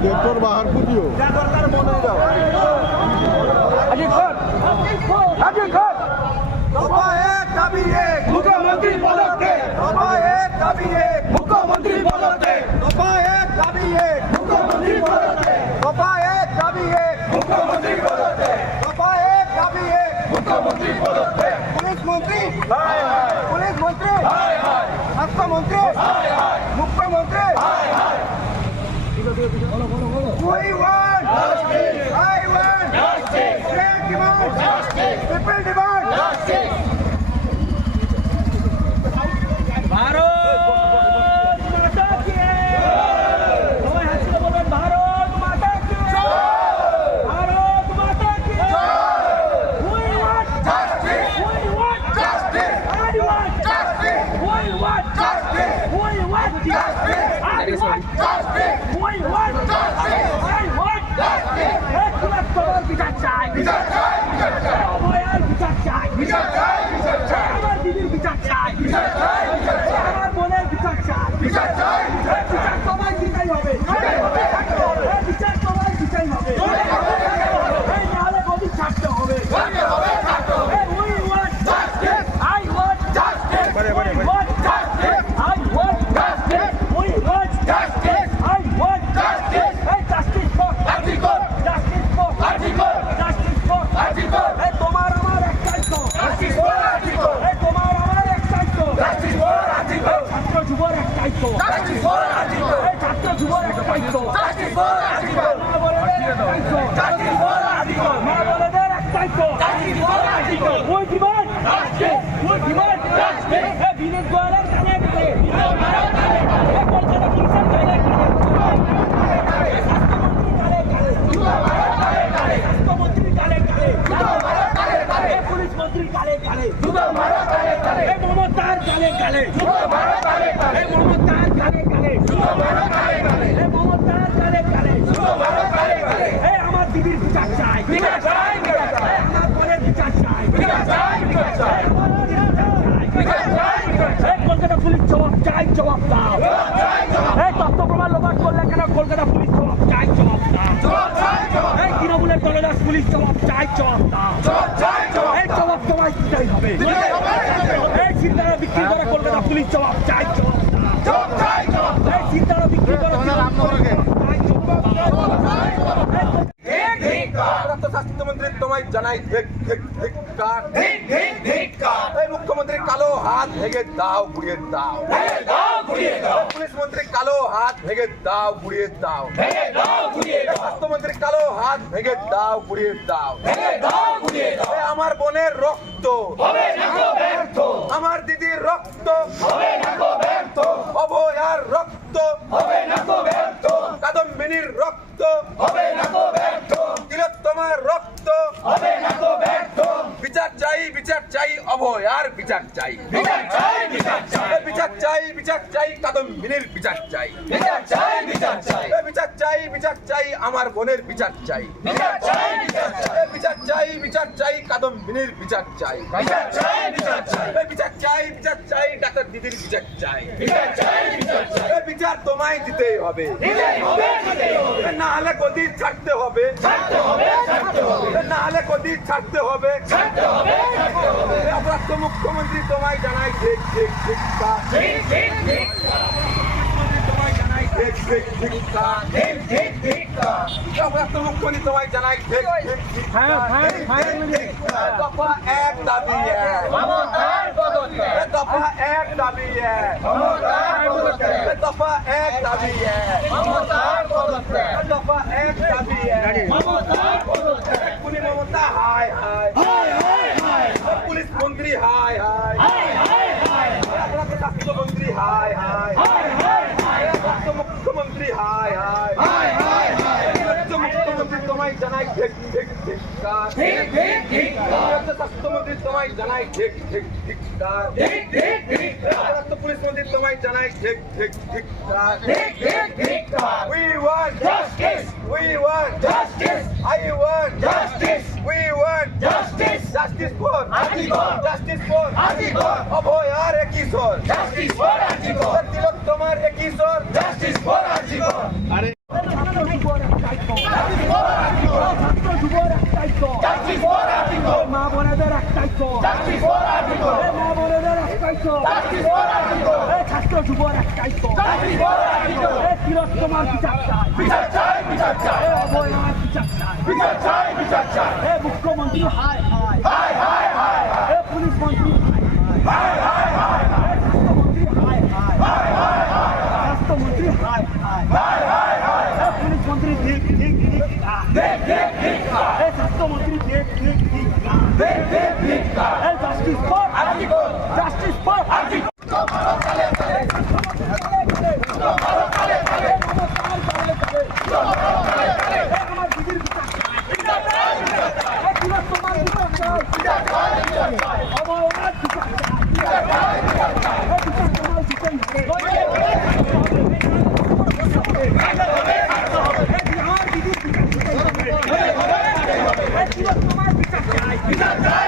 गेटर बाहर कूदियो मुख्यमंत्री पदत्याग मुख्यमंत्री पदत्याग मुख्यमंत्री पदत्याग मुख्यमंत्री पदत्याग पुलिस मंत्री स्वास्थ्य मंत्री मुख्यमंत्री We want justice. I want justice. State demand justice. People demand justice. Bharat माता की সবাই হাসিয়ে বলবেন ভারত মাতা কি ভারত মাতা কি We want justice. We want justice. I want justice. We want justice. We want justice. I want justice. We want justice. I want justice. এক লাখ টাকার বিচার চাই বিচার চাই বিচার চাই অভয়ার বিচার চাই বিচার চাই বিচার চাই আমার দিদির বিচার চাই বিচার চাই বিচার চাই আমার বোনের বিচার চাই বিচার চাই বিচার চাই সবাই দিতেই হবে বিচার সবাই দিতেই হবে এই নালে গদি ছাড়তে হবে ছাড়তে হবে We want justice. I want justice. We want justice. I want justice. We want justice. I want justice. Hey, justice for article. Justice for article. Justice for article. Hey, তোমার আমার একটাই তো justice for article. Hey, তোমার আমার একটাই তো justice for article. ছাত্র যুবর একটাই তো justice for article. Hey, ছাত্র যুবর একটাই তো justice for article. মা বলেদের একটাই তো justice for article. মা বলেদের একটাই তো justice for article. We demand justice. We demand justice. Hey, Binod গোয়ালের কানে কানে বিনোদ গোয়ালের কানে কানে hey, কলকাতা পুলিশের কানে কানে স্বাস্থ্যমন্ত্রী কালে কালে পুলিশ মন্ত্রী কালে কালে মমতার কালে কালে মমতার কালে কালে মমতার কালে কালে আমার দিদির বিচার চাই আমার বোনের বিচার চাই কলকাতা পুলিশ জবাব চাই জবাব দাও এই তথ্য প্রমাণ লোপাট করলে কেন কলকাতা পুলিশ জবাব চাই জবাব দাও এই তৃণমূলের দলদাস পুলিশ জবাব চাই জবাব দাও এই জবাব তোমায় দিতেই হবে এই চিন্তারা বিক্রি করে কলকাতা পুলিশ জবাব চাই জবাব দাও এই চিন্তারা বিক্রি করে স্বাস্থ্যমন্ত্রী তোমায় জানাই মুখ্যমন্ত্রী কালো হাত ভেঙে দাও ঘুরিয়ে দাও পুলিশ মন্ত্রী কালো হাত ভেঙে দাও ঘুরিয়ে দাও স্বাস্থ্যমন্ত্রী কালো হাত ভেঙে দাও ঘুরিয়ে দাও আমার বোনের রক্ত আমার দিদির রক্ত অভয়ার রক্ত কাদম্বিনীর রক্ত তিলোত্তমার রক্ত বিচার চাই বিচার চাই অভয়ার বিচার চাই বিচার চাই কাদম্বিনীর বিচার চাই বিচার চাই আমার বোনের বিচার চাই বিচার চাই কাদম্বিনীর বিচার চাই বিচার চাই ডাক্তার দিদির বিচার চাই বিচার তোমায় দিতেই হবে না হলে গদি ছাড়তে হবে না হলে গদি ছাড়তে হবে অপ্রাপ্ত মুখ্যমন্ত্রী তোমায় জানাই ঠিক ঠিক ঠিক মুখ্যমন্ত্রী তোমায় জানাই ঠিক দফা এক দাবি দফা এক দাবি দফা এক দাবি দফা এক দাবি পুলিশ মমতা হায় হায় পুলিশ মন্ত্রী হায় হায় স্বাস্থ্যমন্ত্রী হায় হায় মুখ্যমন্ত্রী হায় হায় জানাই ঠিক ঠিক ধিক্কার। রাজ্য স্বাস্থ্যমন্ত্রী তোমায় জানাই ঠিক ঠিক ধিক্কার। রাজ্য পুলিশ মন্ত্রী তোমায় জানাই ঠিক ঠিক ধিক্কার। We want justice. We want justice. I want justice. We want justice. Justice for Arjikor. Justice for Arjikor. অভয় আর একই স্বর। Justice for Arjikor. তিলক তোমার একই স্বর। Justice for Arjikor. ছাত্র যুবর একটাই তো। ছাত্র যুবর একটাই তো। মা বোনেদের একটাই তো। মা বোনেদের একটাই তো। ছাত্র যুবর একটাই তো। তিলোত্তমার বিচার চাই। অভয়ার বিচার চাই। মুখ্যমন্ত্রী হায় হায়। পুলিশ মন্ত্রী হায় হায়। স্বাস্থ্যমন্ত্রী হায় হায়। পুলিশ মন্ত্রী ঠিক স্বাস্থ্যমন্ত্রী ঠিক justice for RG Kar. Justice for RG Kar. আমার দিদির বিচার তোমার বিচার চাই। অবহেলার বিচার চাই।